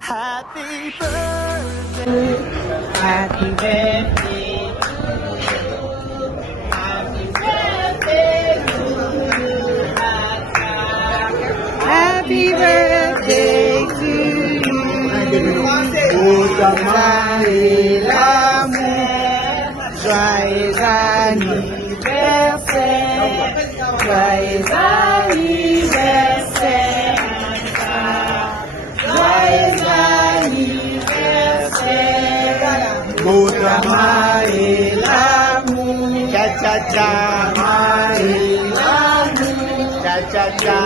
Happy birthday. Happy birthday. Happy birthday to you, Ata. Happy birthday to you. Utamahilamu. Joyeux anniversaire. Joyeux anniversaire. Joyeux anniversaire. Utamahilamu. Cha cha cha. Cha cha cha.